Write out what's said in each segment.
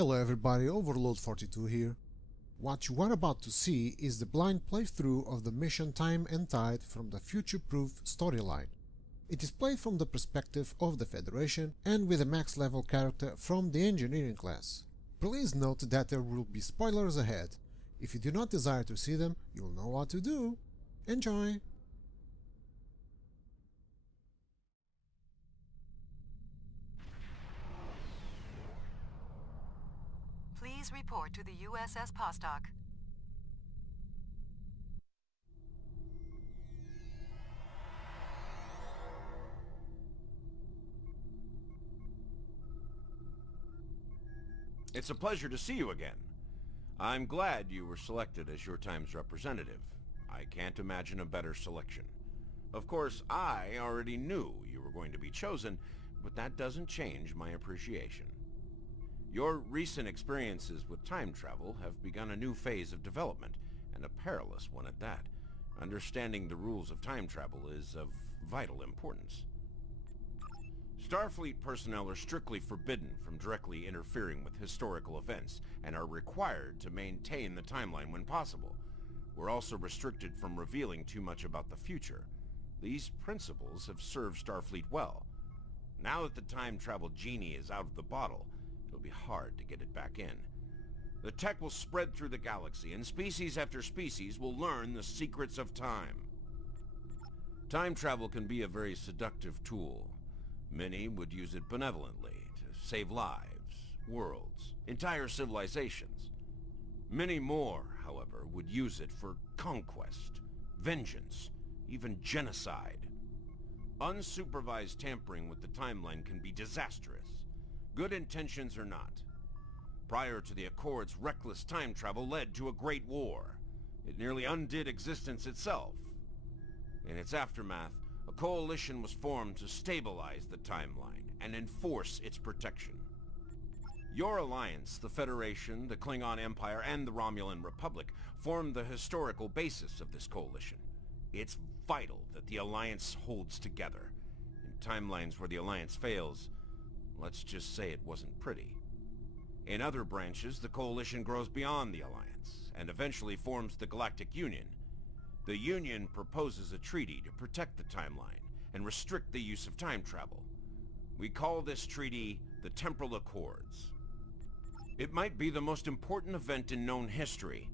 Hello everybody, Overload42 here. What you are about to see is the blind playthrough of the mission Time and Tide from the Future-Proof storyline. It is played from the perspective of the Federation and with a max level character from the engineering class. Please note that there will be spoilers ahead. If you do not desire to see them, you'll know what to do. Enjoy! Please report to the USS Postok. It's a pleasure to see you again. I'm glad you were selected as your time's representative. I can't imagine a better selection. Of course, I already knew you were going to be chosen, but that doesn't change my appreciation. Your recent experiences with time travel have begun a new phase of development, and a perilous one at that. Understanding the rules of time travel is of vital importance. Starfleet personnel are strictly forbidden from directly interfering with historical events, and are required to maintain the timeline when possible. We're also restricted from revealing too much about the future. These principles have served Starfleet well. Now that the time travel genie is out of the bottle, it'll be hard to get it back in. The tech will spread through the galaxy, and species after species will learn the secrets of time. Time travel can be a very seductive tool. Many would use it benevolently to save lives, worlds, entire civilizations. Many more, however, would use it for conquest, vengeance, even genocide. Unsupervised tampering with the timeline can be disastrous. Good intentions or not. Prior to the Accords, reckless time travel led to a great war. It nearly undid existence itself. In its aftermath, a coalition was formed to stabilize the timeline and enforce its protection. Your alliance, the Federation, the Klingon Empire, and the Romulan Republic, form the historical basis of this coalition. It's vital that the Alliance holds together. In timelines where the Alliance fails, let's just say it wasn't pretty. In other branches, the Coalition grows beyond the Alliance, and eventually forms the Galactic Union. The Union proposes a treaty to protect the timeline, and restrict the use of time travel. We call this treaty the Temporal Accords. It might be the most important event in known history.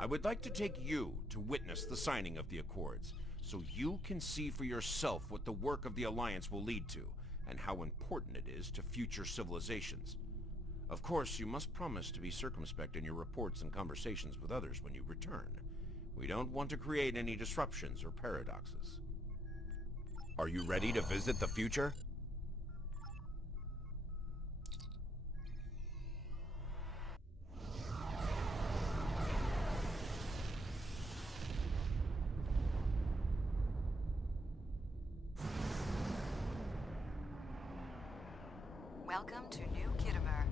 I would like to take you to witness the signing of the Accords, so you can see for yourself what the work of the Alliance will lead to, and how important it is to future civilizations. Of course, you must promise to be circumspect in your reports and conversations with others when you return. We don't want to create any disruptions or paradoxes. Are you ready to visit the future? Welcome to New Kittimer.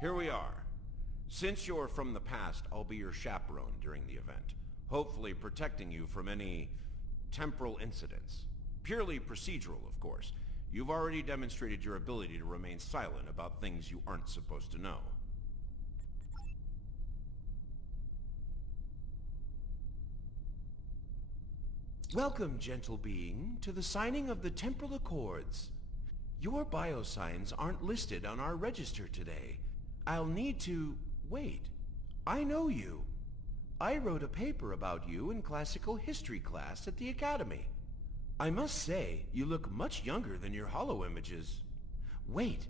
Here we are. Since you're from the past, I'll be your chaperone during the event, hopefully protecting you from any temporal incidents. Purely procedural, of course. You've already demonstrated your ability to remain silent about things you aren't supposed to know. Welcome, gentle being, to the signing of the Temporal Accords. Your biosigns aren't listed on our register today. I'll need to... wait. I know you. I wrote a paper about you in classical history class at the Academy. I must say, you look much younger than your holo images. Wait,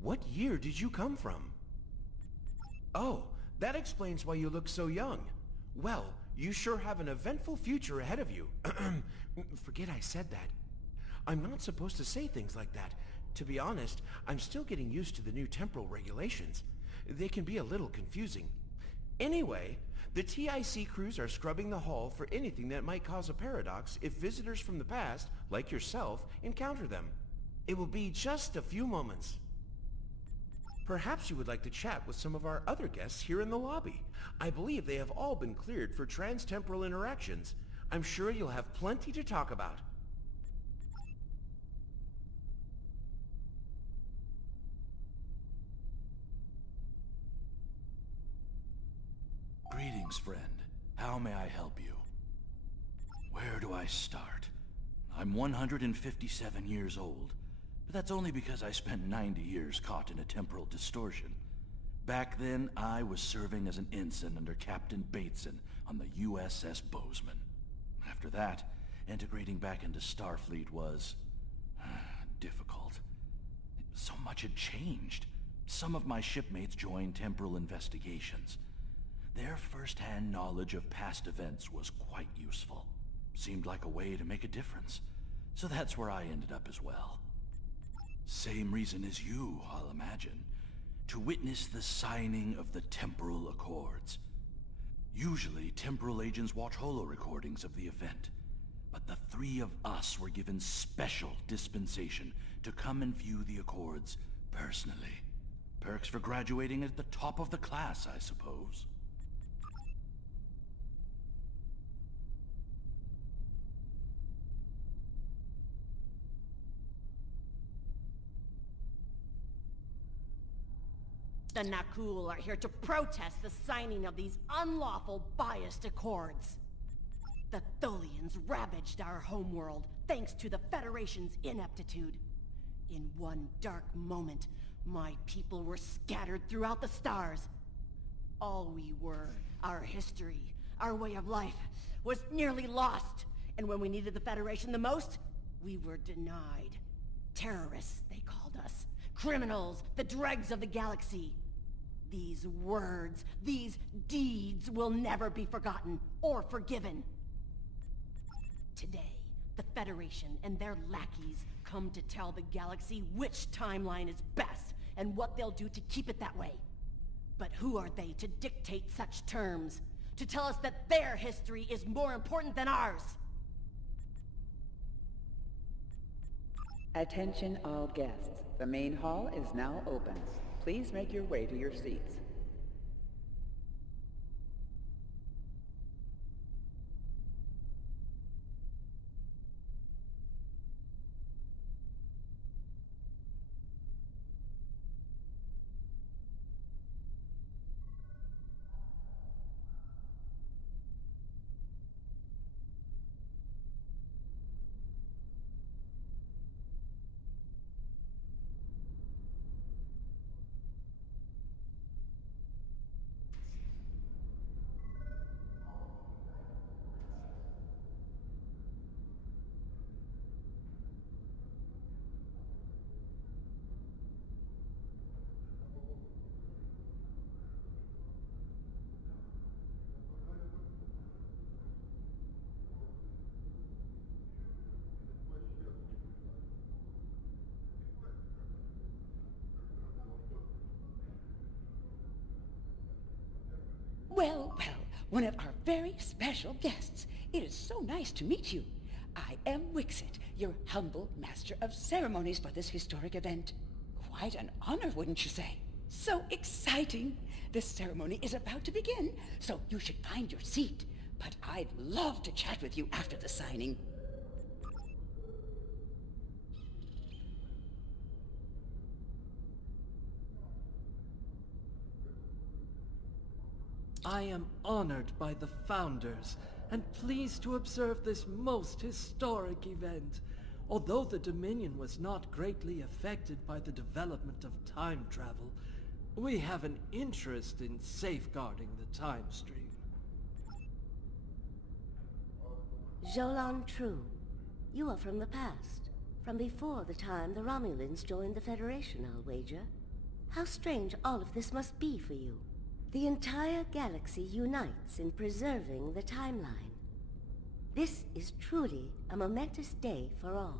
what year did you come from? Oh, that explains why you look so young. Well, you sure have an eventful future ahead of you. Forget I said that. I'm not supposed to say things like that. To be honest, I'm still getting used to the new temporal regulations. They can be a little confusing. Anyway, the TIC crews are scrubbing the hull for anything that might cause a paradox if visitors from the past, like yourself, encounter them. It will be just a few moments. Perhaps you would like to chat with some of our other guests here in the lobby. I believe they have all been cleared for trans-temporal interactions. I'm sure you'll have plenty to talk about. Greetings, friend. How may I help you? Where do I start? I'm 157 years old, but that's only because I spent 90 years caught in a temporal distortion. Back then, I was serving as an ensign under Captain Bateson on the USS Bozeman. After that, integrating back into Starfleet was difficult. So much had changed. Some of my shipmates joined temporal investigations. Their first-hand knowledge of past events was quite useful. Seemed like a way to make a difference. So that's where I ended up as well. Same reason as you, I'll imagine. To witness the signing of the Temporal Accords. Usually, temporal agents watch holo-recordings of the event. But the three of us were given special dispensation to come and view the Accords personally. Perks for graduating at the top of the class, I suppose. The Nakul are here to protest the signing of these unlawful, biased accords. The Tholians ravaged our homeworld thanks to the Federation's ineptitude. In one dark moment, my people were scattered throughout the stars. All we were, our history, our way of life, was nearly lost. And when we needed the Federation the most, we were denied. Terrorists, they called us. Criminals, the dregs of the galaxy. These words, these deeds will never be forgotten or forgiven. Today, the Federation and their lackeys come to tell the galaxy which timeline is best and what they'll do to keep it that way. But who are they to dictate such terms? To tell us that their history is more important than ours? Attention all guests. The main hall is now open. Please make your way to your seats. Well, one of our very special guests. It is so nice to meet you. I am Wixit, your humble master of ceremonies for this historic event. Quite an honor, wouldn't you say? So exciting! The ceremony is about to begin, so you should find your seat. But I'd love to chat with you after the signing. I am honored by the Founders, and pleased to observe this most historic event. Although the Dominion was not greatly affected by the development of time travel, we have an interest in safeguarding the time stream. Jolan True, you are from the past. From before the time the Romulans joined the Federation, I'll wager. How strange all of this must be for you. The entire galaxy unites in preserving the timeline. This is truly a momentous day for all.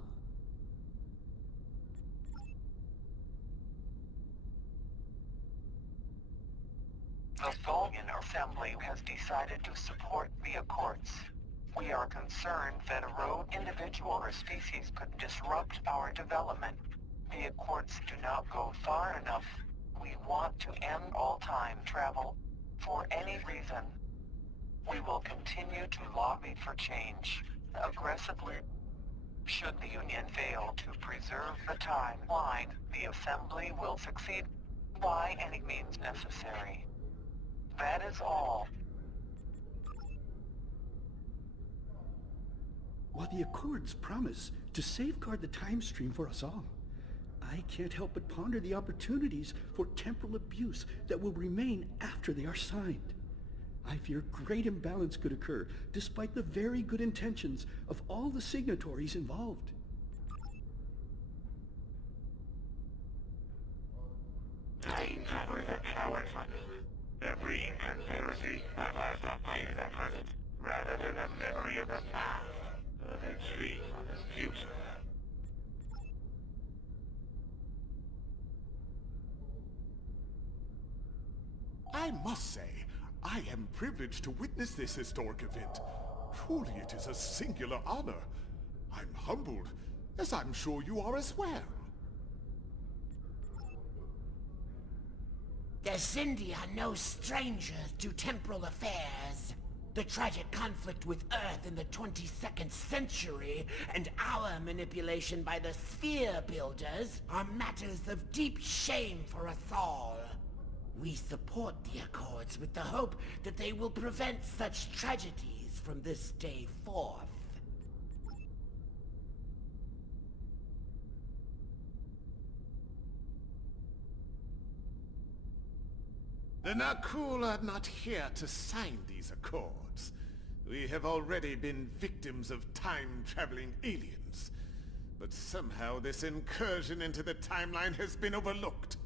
The Tholian Assembly has decided to support the Accords. We are concerned that a rogue individual or species could disrupt our development. The Accords do not go far enough. We want to end all time travel for any reason. We will continue to lobby for change, aggressively. Should the Union fail to preserve the timeline, the Assembly will succeed by any means necessary. That is all. While the Accords promise to safeguard the time stream for us all, I can't help but ponder the opportunities for temporal abuse that will remain after they are signed. I fear great imbalance could occur, despite the very good intentions of all the signatories involved. Time travel is a coward's weapon. Every conspiracy that lasts a fight in the present, rather than a memory of the past, a dream of the future. I must say, I am privileged to witness this historic event. Truly it is a singular honor. I'm humbled, as I'm sure you are as well. The Xindi are no strangers to temporal affairs. The tragic conflict with Earth in the 22nd century and our manipulation by the Sphere Builders are matters of deep shame for us all. We support the Accords with the hope that they will prevent such tragedies from this day forth. The Nakul are not here to sign these accords. We have already been victims of time-traveling aliens. But somehow this incursion into the timeline has been overlooked.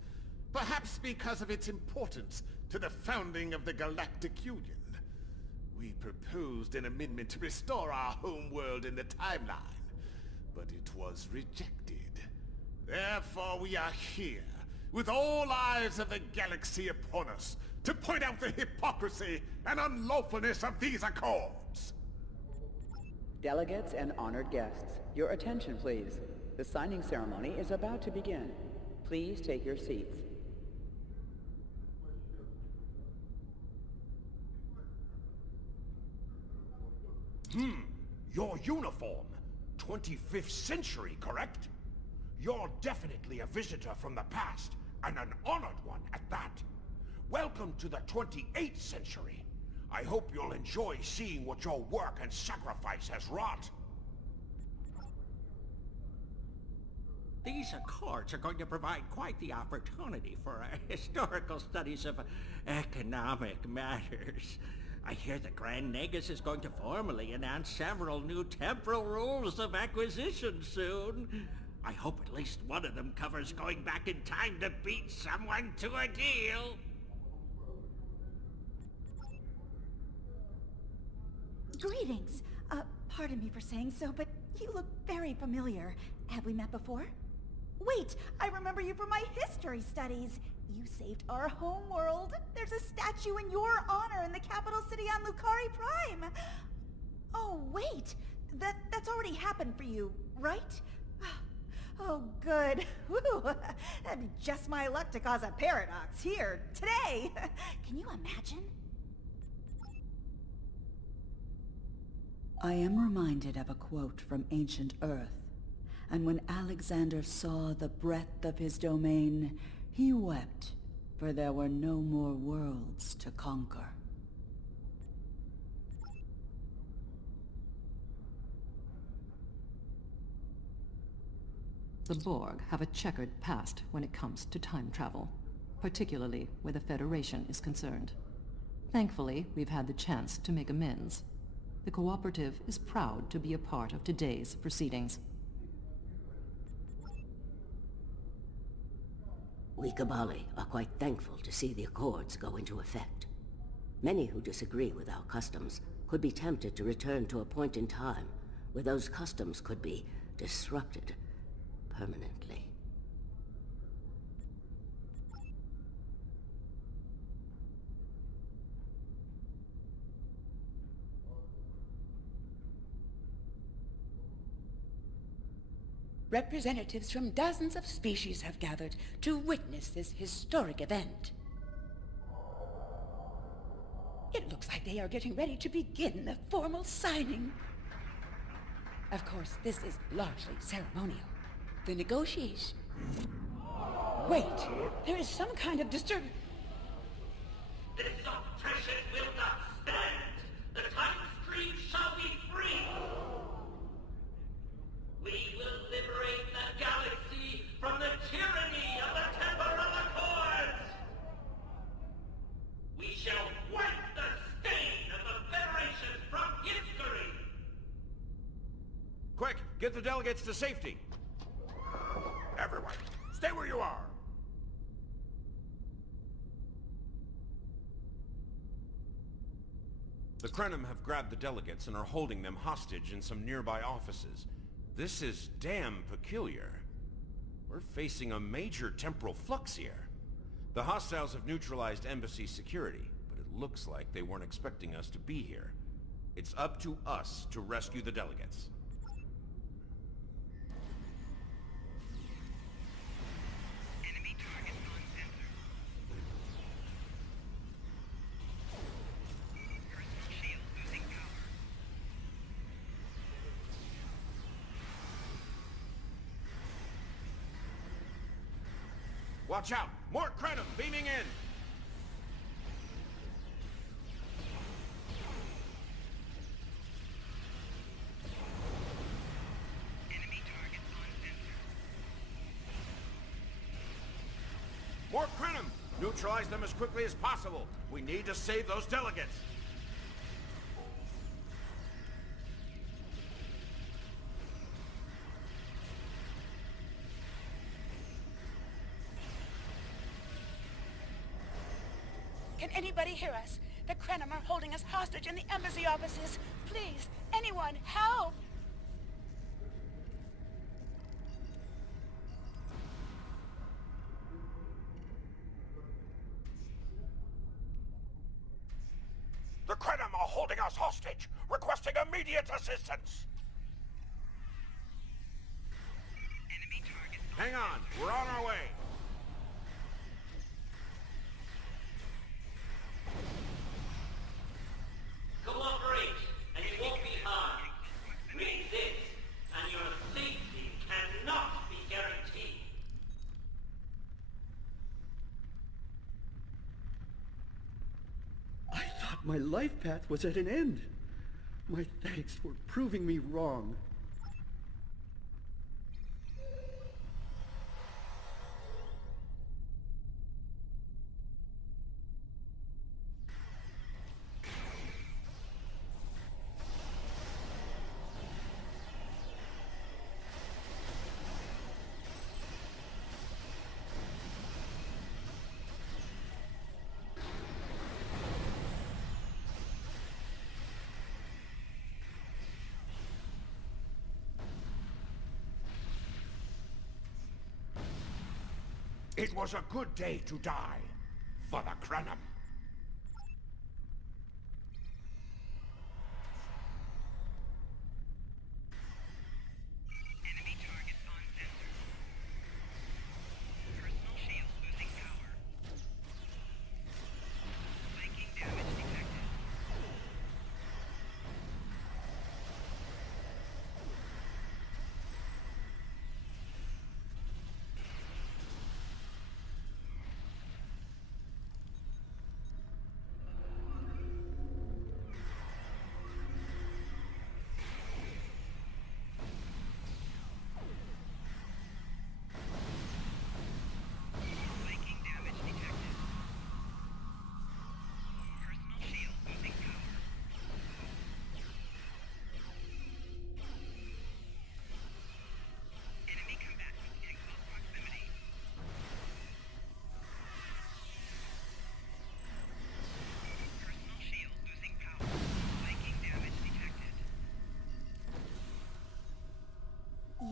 Perhaps because of its importance to the founding of the Galactic Union. We proposed an amendment to restore our home world in the timeline, but it was rejected. Therefore we are here, with all eyes of the galaxy upon us, to point out the hypocrisy and unlawfulness of these accords. Delegates and honored guests, your attention please. The signing ceremony is about to begin. Please take your seats. Your uniform. 25th century, correct? You're definitely a visitor from the past, and an honored one at that. Welcome to the 28th century. I hope you'll enjoy seeing what your work and sacrifice has wrought. These Accords are going to provide quite the opportunity for historical studies of economic matters. I hear the Grand Nagus is going to formally announce several new temporal rules of acquisition soon. I hope at least one of them covers going back in time to beat someone to a deal. Greetings. Pardon me for saying so, but you look very familiar. Have we met before? Wait, I remember you from my history studies. You saved our home world. There's a statue in your honor in the capital city on Lucari Prime. Oh, wait. That's already happened for you, right? Oh, good. Whew. That'd be just my luck to cause a paradox here, today. Can you imagine? I am reminded of a quote from ancient Earth. And when Alexander saw the breadth of his domain, he wept, for there were no more worlds to conquer. The Borg have a checkered past when it comes to time travel, particularly where the Federation is concerned. Thankfully, we've had the chance to make amends. The Cooperative is proud to be a part of today's proceedings. We Kabali are quite thankful to see the Accords go into effect. Many who disagree with our customs could be tempted to return to a point in time where those customs could be disrupted permanently. Representatives from dozens of species have gathered to witness this historic event. It looks like they are getting ready to begin the formal signing. Of course, this is largely ceremonial. The negotiation... Wait, there is some kind of disturbance. This oppression will not stand! The time stream shall be free! We will liberate the galaxy from the tyranny of the Temporal Accords! We shall wipe the stain of the Federation from history! Quick, get the delegates to safety! Everyone, stay where you are! The Krenim have grabbed the delegates and are holding them hostage in some nearby offices. This is damn peculiar. We're facing a major temporal flux here. The hostiles have neutralized embassy security, but it looks like they weren't expecting us to be here. It's up to us to rescue the delegates. Watch out! More Krenim beaming in! Enemy targets on sensor. More Krenim! Neutralize them as quickly as possible. We need to save those delegates. Can anybody hear us? The Krenim are holding us hostage in the embassy offices. Please, anyone, help! The Krenim are holding us hostage, requesting immediate assistance. Enemy targets. Hang on, we're on our way. Cooperate, and you won't be harmed. Resist, and your safety cannot be guaranteed. I thought my life path was at an end. My thanks for proving me wrong. It was a good day to die for the Krenim. Enemy targets on sensor. Personal shield losing power. Viking damage detected. Viking damage detected. Personal shield losing power. Enemy combatants in close proximity. Personal shield losing power. Viking damage detected.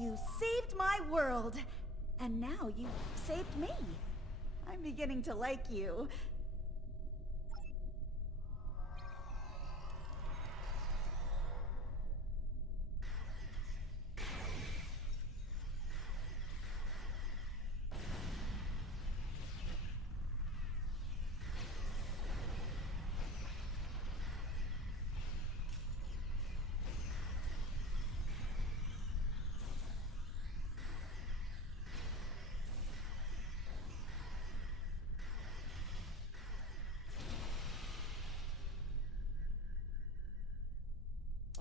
You saved my world, and now you saved me. I'm beginning to like you.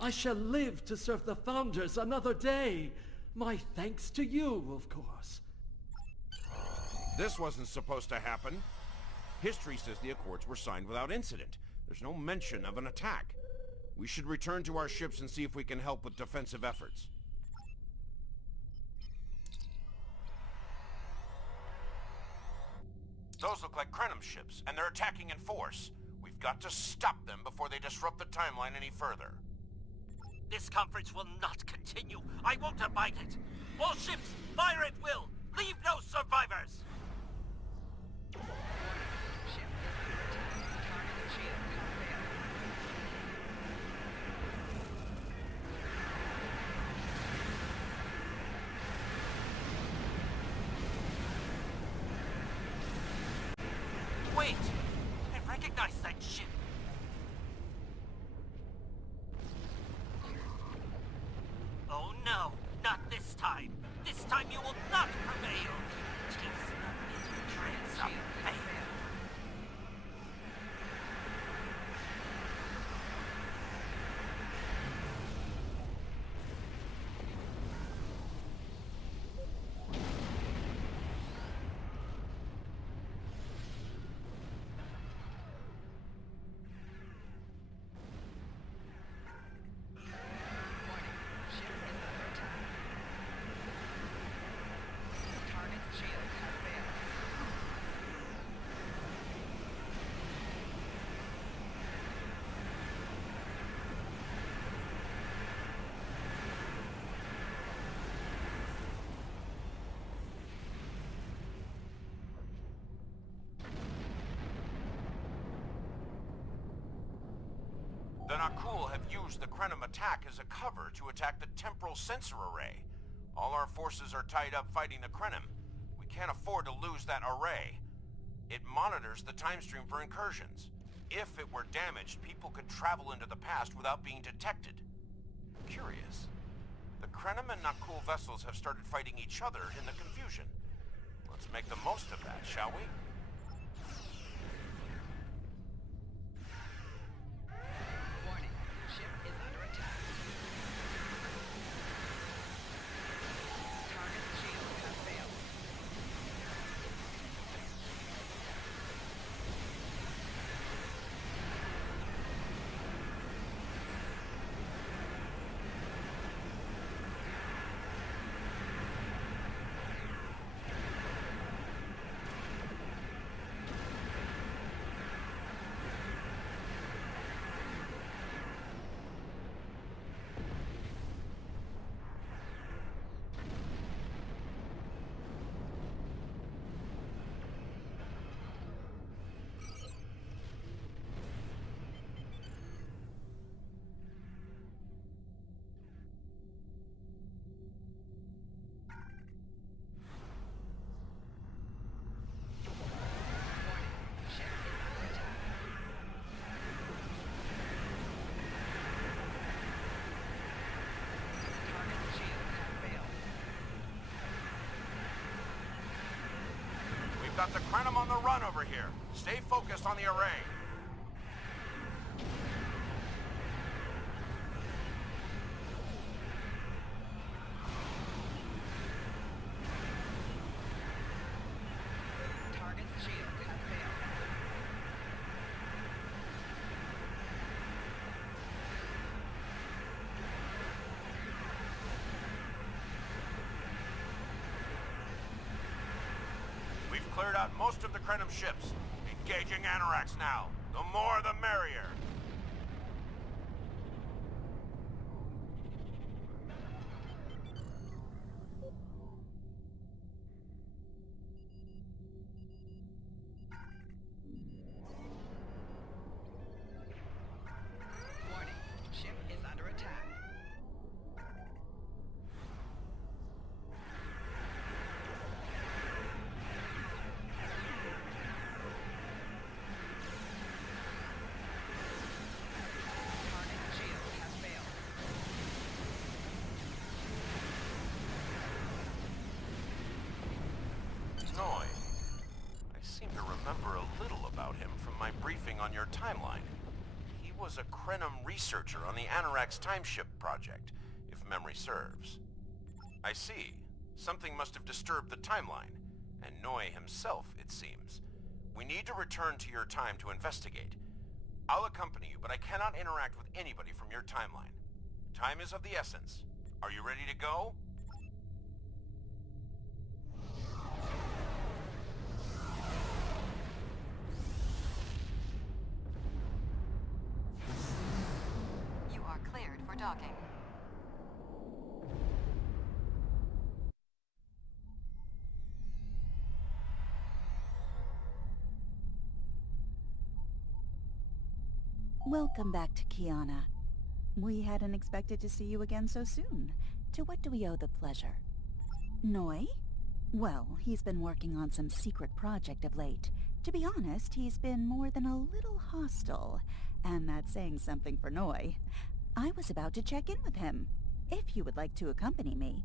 I shall live to serve the Founders another day. My thanks to you, of course. This wasn't supposed to happen. History says the Accords were signed without incident. There's no mention of an attack. We should return to our ships and see if we can help with defensive efforts. Those look like Krenim ships, and they're attacking in force. We've got to stop them before they disrupt the timeline any further. This conference will not continue. I won't abide it. All ships, fire at will. Leave no survivors. Wait! I recognize that ship! Oh no! Not this time! This time you will not prevail! Tis the dregs of fate! The Nakul have used the Krenim attack as a cover to attack the temporal sensor array. All our forces are tied up fighting the Krenim. We can't afford to lose that array. It monitors the time stream for incursions. If it were damaged, people could travel into the past without being detected. Curious. The Krenim and Nakul vessels have started fighting each other in the confusion. Let's make the most of that, shall we? We've got the Krenim on the run over here. Stay focused on the array. Target's shield has failed. We've cleared out most of the Krenim ships. Engaging Anoraks now. The more the merrier. Warning, ship is under attack. Target's shield has failed. Noi. I seem to remember a little about him from my briefing on your timeline. He was a Krenim researcher on the Anorax timeship project, if memory serves. I see. Something must have disturbed the timeline, and Noi himself, it seems. We need to return to your time to investigate. I'll accompany you, but I cannot interact with anybody from your timeline. Time is of the essence. Are you ready to go? You are cleared for docking. Welcome back to Kiana. We hadn't expected to see you again so soon. To what do we owe the pleasure? Noi? Well, he's been working on some secret project of late. To be honest, he's been more than a little hostile, and that's saying something for Noi. I was about to check in with him, if you would like to accompany me.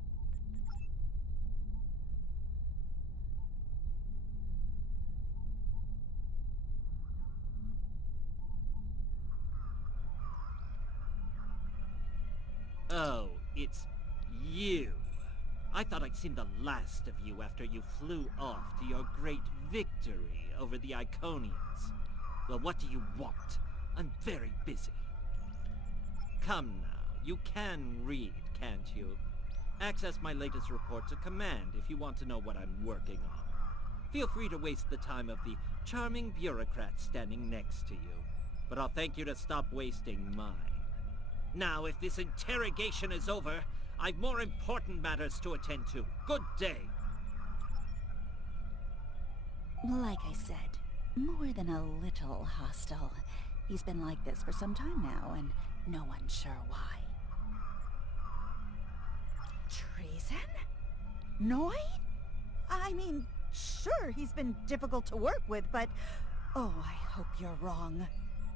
Oh, it's you. I thought I'd seen the last of you after you flew off to your great victory over the Iconians. Well, what do you want? I'm very busy. Come now, you can read, can't you? Access my latest report to command if you want to know what I'm working on. Feel free to waste the time of the charming bureaucrat standing next to you, but I'll thank you to stop wasting mine. Now, if this interrogation is over, I've more important matters to attend to. Good day. Like I said, more than a little hostile. He's been like this for some time now, and no one's sure why. Treason? Noi? I mean, sure, he's been difficult to work with, but... Oh, I hope you're wrong.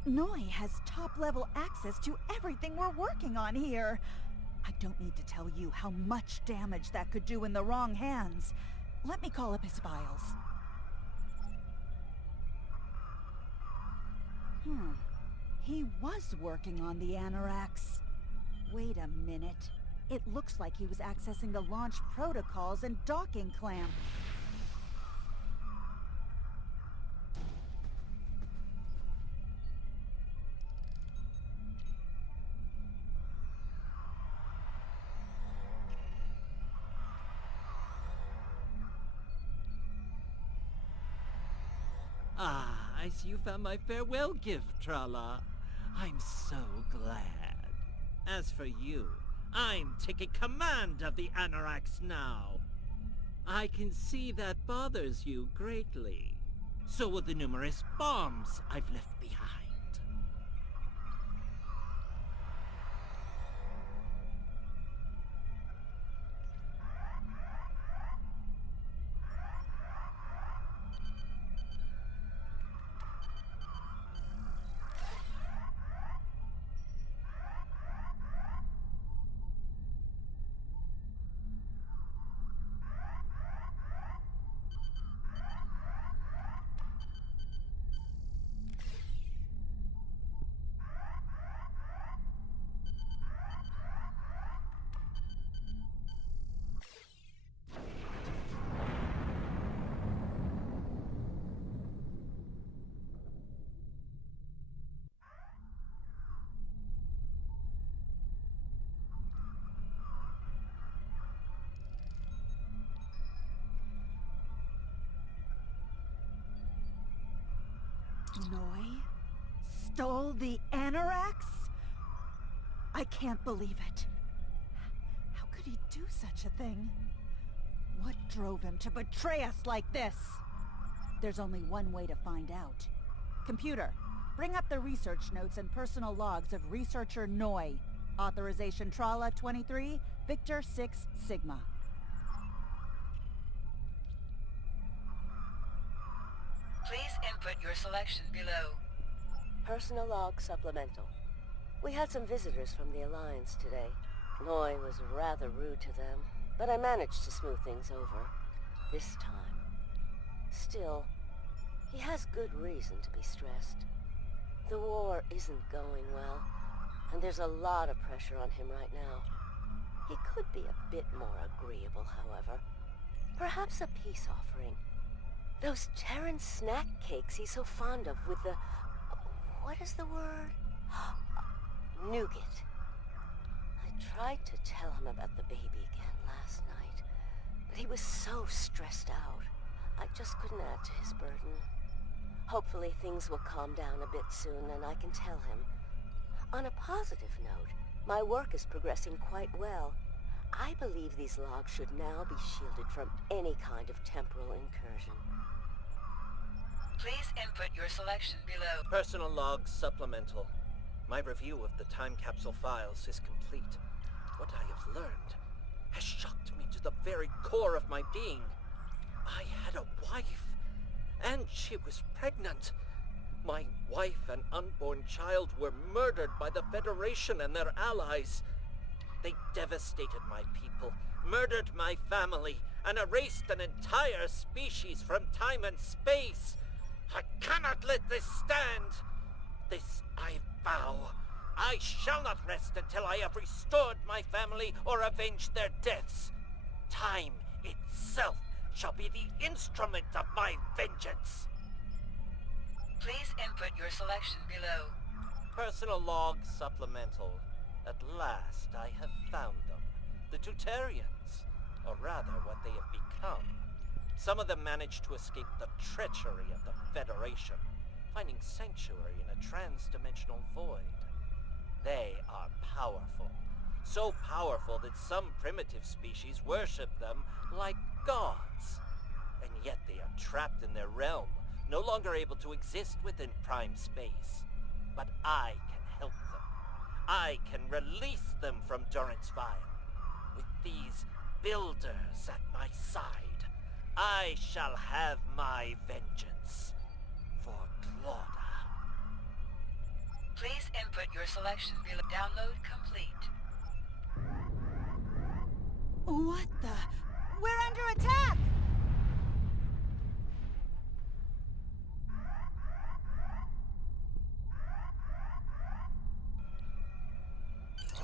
Noi has top-level access to everything we're working on here. I don't need to tell you how much damage that could do in the wrong hands. Let me call up his files. He was working on the Anorax. Wait a minute. It looks like he was accessing the launch protocols and docking clamp. Ah, I see you found my farewell gift, Trala. I'm so glad. As for you, I'm taking command of the Anorax now. I can see that bothers you greatly. So will the numerous bombs I've left behind. Noi stole the Anorax? I can't believe it. How could he do such a thing? What drove him to betray us like this? There's only one way to find out. Computer, bring up the research notes and personal logs of researcher Noi. Authorization Trala 23, Victor 6 Sigma. Please input your selection below. Personal log supplemental. We had some visitors from the Alliance today. Noi was rather rude to them, but I managed to smooth things over. This time. Still, he has good reason to be stressed. The war isn't going well, and there's a lot of pressure on him right now. He could be a bit more agreeable, however. Perhaps a peace offering. Those Terran snack cakes he's so fond of with the... what is the word? Nougat. I tried to tell him about the baby again last night, but he was so stressed out. I just couldn't add to his burden. Hopefully things will calm down a bit soon and I can tell him. On a positive note, my work is progressing quite well. I believe these logs should now be shielded from any kind of temporal incursion. Please input your selection below. Personal logs supplemental. My review of the time capsule files is complete. What I have learned has shocked me to the very core of my being. I had a wife, and she was pregnant. My wife and unborn child were murdered by the Federation and their allies. They devastated my people, murdered my family, and erased an entire species from time and space. I cannot let this stand. This I vow. I shall not rest until I have restored my family or avenged their deaths. Time itself shall be the instrument of my vengeance. Please input your selection below. Personal log supplemental. At last I have found them. The Tutarians, or rather what they have become. Some of them managed to escape the treachery of the Federation, finding sanctuary in a trans-dimensional void. They are powerful. So powerful that some primitive species worship them like gods. And yet they are trapped in their realm, no longer able to exist within prime space. But I can help them. I can release them from Durance Vile. With these builders at my side, I shall have my vengeance for Clauda. Please input your selection below. Download complete. What the? We're under attack!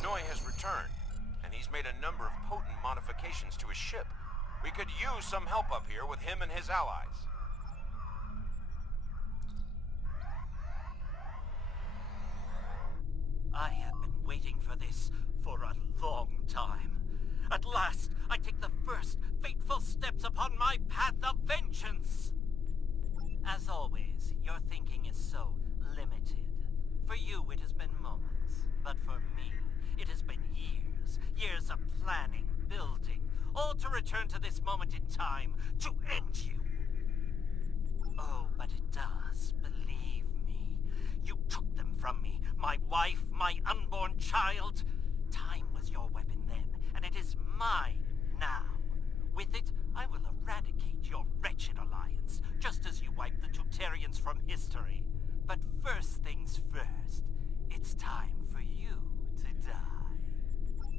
Noi has returned, and he's made a number of potent modifications to his ship. We could use some help up here with him and his allies. I have been waiting for this for a long time. At last, I take the first fateful steps upon my path of vengeance! As always, your thinking is so limited. For you, it has been moments, but for me, it has been years. Years of planning, building, all to return to this moment in time, to end you. Oh, but it does, believe me. You took them from me, my wife, my unborn child. Time was your weapon then, and it is mine now. With it, I will eradicate your wretched alliance, just as you wiped the Tutarians from history. But first things first, it's time for you to die.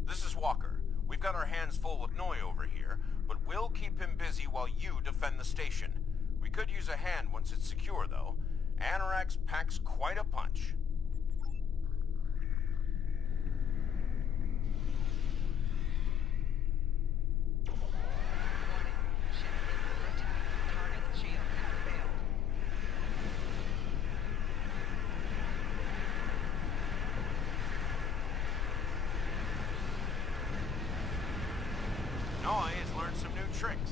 This is Walker. We've got our hands full with Noi over here, but we'll keep him busy while you defend the station. We could use a hand once it's secure, though. Annorax packs quite a punch. Noi has learned some new tricks.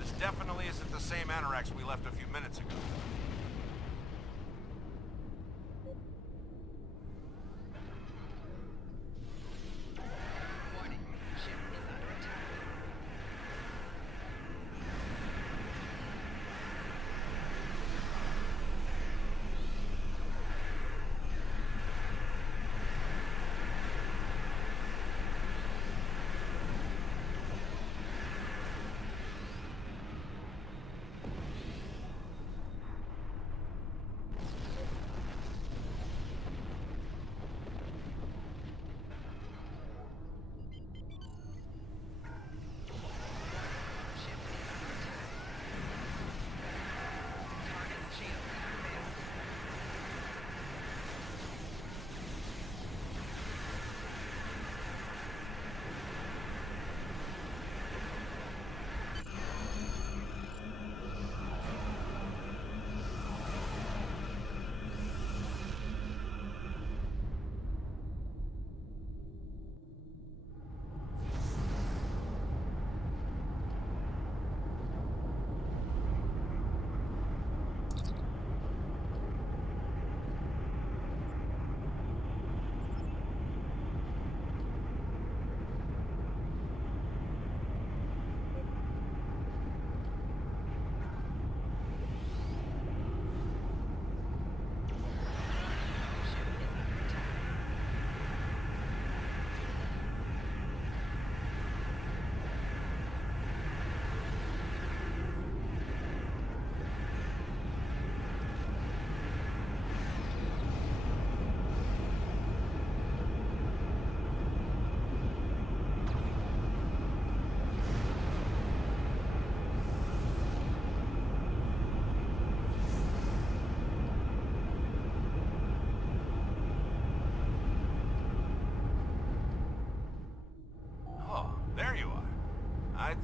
This definitely isn't the same Annorax we left a few minutes ago.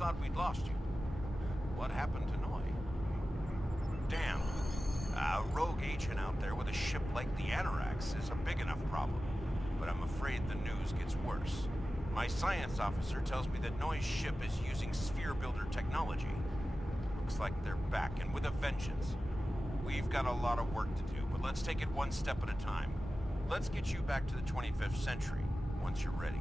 thought we'd lost you. What happened to Noi? Damn. A rogue agent out there with a ship like the Anarax is a big enough problem. But I'm afraid the news gets worse. My science officer tells me that Noi's ship is using sphere builder technology. Looks like they're back, and with a vengeance. We've got a lot of work to do, but let's take it one step at a time. Let's get you back to the 25th century, once you're ready.